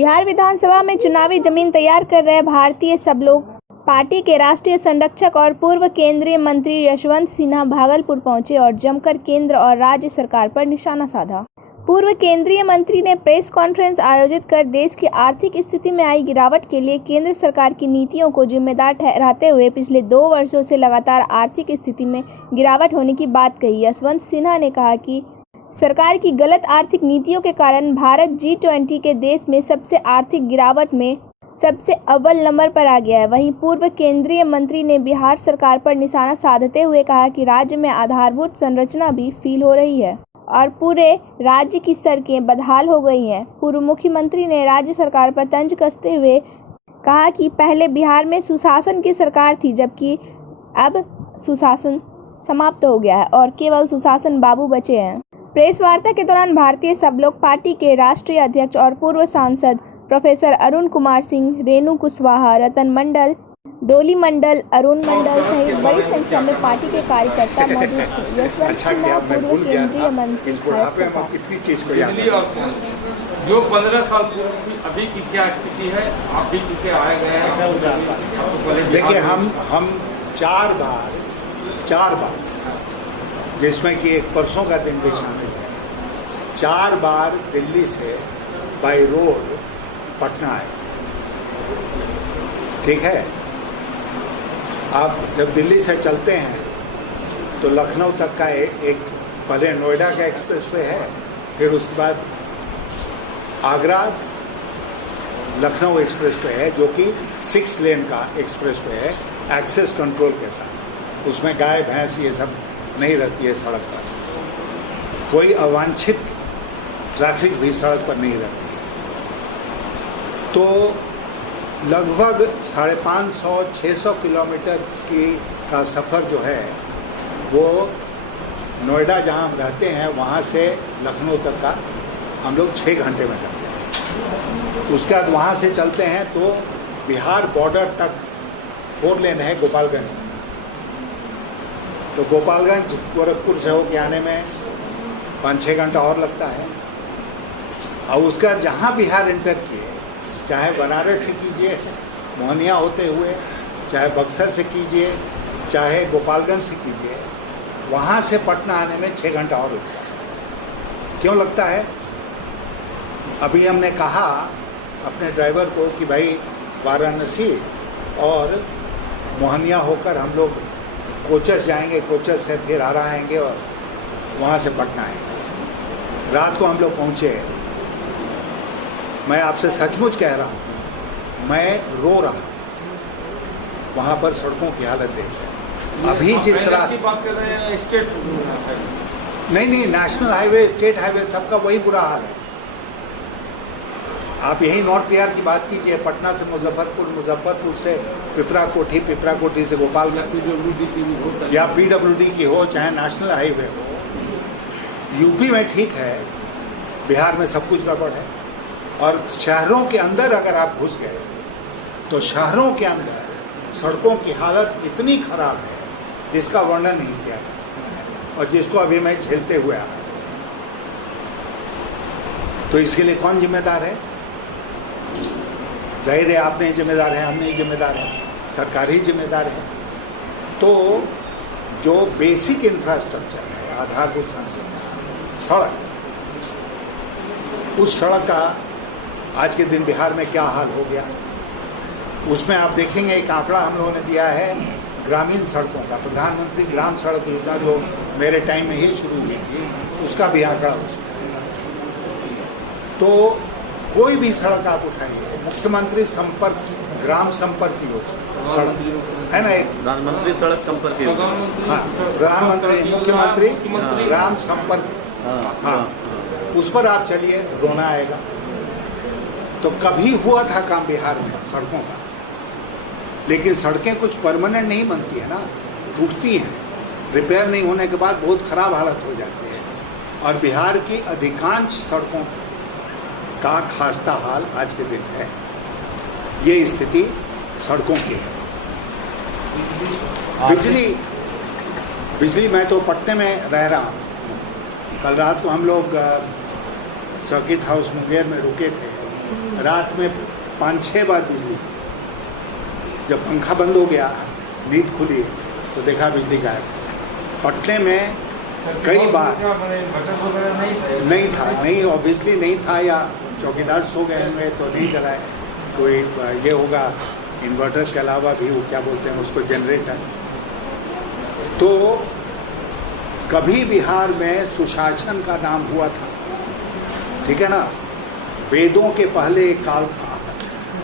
बिहार विधानसभा में चुनावी जमीन तैयार कर रहे भारतीय सब लोग पार्टी के राष्ट्रीय संरक्षक और पूर्व केंद्रीय मंत्री यशवंत सिन्हा भागलपुर पहुंचे और जमकर केंद्र और राज्य सरकार पर निशाना साधा। पूर्व केंद्रीय मंत्री ने प्रेस कॉन्फ्रेंस आयोजित कर देश की आर्थिक स्थिति में आई गिरावट के लिए केंद्र सरकार की नीतियों को जिम्मेदार ठहराते हुए पिछले 2 वर्षों से लगातार आर्थिक स्थिति में गिरावट होने की बात कही। यशवंत सिन्हा ने कहा कि सरकार की गलत आर्थिक नीतियों के कारण भारत G20 के देश में सबसे आर्थिक गिरावट में सबसे अव्वल नंबर पर आ गया है। वहीं पूर्व केंद्रीय मंत्री ने बिहार सरकार पर निशाना साधते हुए कहा कि राज्य में आधारभूत संरचना भी फेल हो रही है और पूरे राज्य की सड़कें बदहाल हो गई हैं। पूर्व मुख्यमंत्री ने राज्य सरकार पर तंज कसते हुए कहा कि पहले बिहार में सुशासन की सरकार थी, जबकि अब सुशासन समाप्त हो गया है और केवल सुशासन बाबू बचे हैं। प्रेस वार्ता के दौरान भारतीय सब लोग पार्टी के राष्ट्रीय अध्यक्ष और पूर्व सांसद प्रोफेसर अरुण कुमार सिंह, रेणु कुशवाहा, रतन मंडल, डोली मंडल, अरुण मंडल सहित बड़ी संख्या में पार्टी के कार्यकर्ता मौजूद थे। यशवंत सिन्हा पूर्व केंद्रीय मंत्री जो 15 साल पूर्व थी, अभी की क्या स्थिति है, आप भी चुके आए गए हैं। देखिए, हम चार बार जिसमें कि एक परसों का दिन भी शामिल है, 4 बार दिल्ली से बाय रोड पटना आए। ठीक है, आप जब दिल्ली से चलते हैं तो लखनऊ तक का एक पहले नोएडा का एक्सप्रेसवे है, फिर उसके बाद आगरा लखनऊ एक्सप्रेसवे है, जो कि 6 लेन का एक्सप्रेसवे है एक्सेस कंट्रोल के साथ। उसमें गाय भैंस ये सब नहीं रहती है सड़क पर, कोई अवांछित ट्रैफिक भी सड़क पर नहीं रहती। तो लगभग 550-600 किलोमीटर का सफ़र जो है वो नोएडा जहाँ हम रहते हैं वहाँ से लखनऊ तक का हम लोग 6 घंटे में करते हैं। उसके बाद वहाँ से चलते हैं तो बिहार बॉर्डर तक 4 लेन है गोपालगंज। तो गोपालगंज गोरखपुर से होके आने में 5-6 घंटा और लगता है। और उसका जहाँ बिहार एंटर किए, चाहे बनारस से कीजिए मोहनिया होते हुए, चाहे बक्सर से कीजिए, चाहे गोपालगंज से कीजिए, वहाँ से पटना आने में 6 घंटा और लगता है। क्यों लगता है? अभी हमने कहा अपने ड्राइवर को कि भाई वाराणसी और मोहनिया होकर हम लोग कोचस जाएंगे, कोचस से फिर आरा आएंगे और वहाँ से पटना आएंगे। रात को हम लोग पहुँचे। मैं आपसे सचमुच कह रहा हूँ, मैं रो रहा वहाँ पर सड़कों की हालत देख। अभी जिस रास्ते बात कर रहे हैं स्टेट नहीं, नेशनल हाईवे, स्टेट हाईवे, सबका वही बुरा हाल है। आप यही नॉर्थ बिहार की बात कीजिए, पटना से मुजफ्फरपुर, मुजफ्फरपुर से पिपरा कोठी, पिपरा कोठी से गोपालगंज, या PWD की हो, चाहे नेशनल हाईवे हो। यूपी में ठीक है, बिहार में सब कुछ गड़बड़ है। और शहरों के अंदर अगर आप घुस गए तो शहरों के अंदर सड़कों की हालत इतनी खराब है जिसका वर्णन नहीं किया जा सकता है, और जिसको अभी मैं झेलते हुए आ रहा हूँ। तो इसके लिए कौन जिम्मेदार है? जाहिर है आप नहीं जिम्मेदार हैं, हम नहीं जिम्मेदार हैं, सरकार ही जिम्मेदार है। तो जो बेसिक इंफ्रास्ट्रक्चर है, आधारभूत संरचना, सड़क, उस सड़क का आज के दिन बिहार में क्या हाल हो गया, उसमें आप देखेंगे एक आंकड़ा हम लोगों ने दिया है ग्रामीण सड़कों का। प्रधानमंत्री ग्राम सड़क योजना जो मेरे टाइम में ही शुरू हुई थी, उसका भी आंकड़ा उसमें है। तो कोई भी सड़क आप उठाइए, मुख्यमंत्री संपर्क ग्राम संपर्क योजना सड़क है ना, एक प्रधानमंत्री सड़क संपर्क योजना, हाँ, प्रधानमंत्री मुख्यमंत्री ग्राम संपर्क, हाँ, उस पर आप चलिए, रोना आएगा। तो कभी हुआ था काम बिहार में सड़कों का, लेकिन सड़कें कुछ परमानेंट नहीं बनती है ना, टूटती हैं, रिपेयर नहीं होने के बाद बहुत खराब हालत हो जाती है। और बिहार की अधिकांश सड़कों का खास्ता हाल आज के दिन है। ये स्थिति सड़कों की है। बिजली मैं तो पटने में रह रहा हूँ। कल रात को हम लोग सर्किट हाउस मुंगेर में रुके थे रात में 5-6 बार बिजली। जब पंखा बंद हो गया, नींद खुली तो देखा बिजली गायब। पटने में कई बार बचत वगैरह नहीं था, नहीं ऑब्वियसली नहीं था, या चौकीदार सो गए हुए तो नहीं चलाए। कोई ये होगा इन्वर्टर के अलावा भी वो क्या बोलते हैं उसको, जनरेटर। तो कभी बिहार में सुशासन का नाम हुआ था, ठीक है ना। वेदों के पहले एक काल था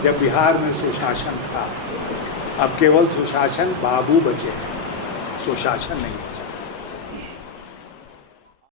जब बिहार में सुशासन था। अब केवल सुशासन बाबू बचे हैं, सुशासन नहीं।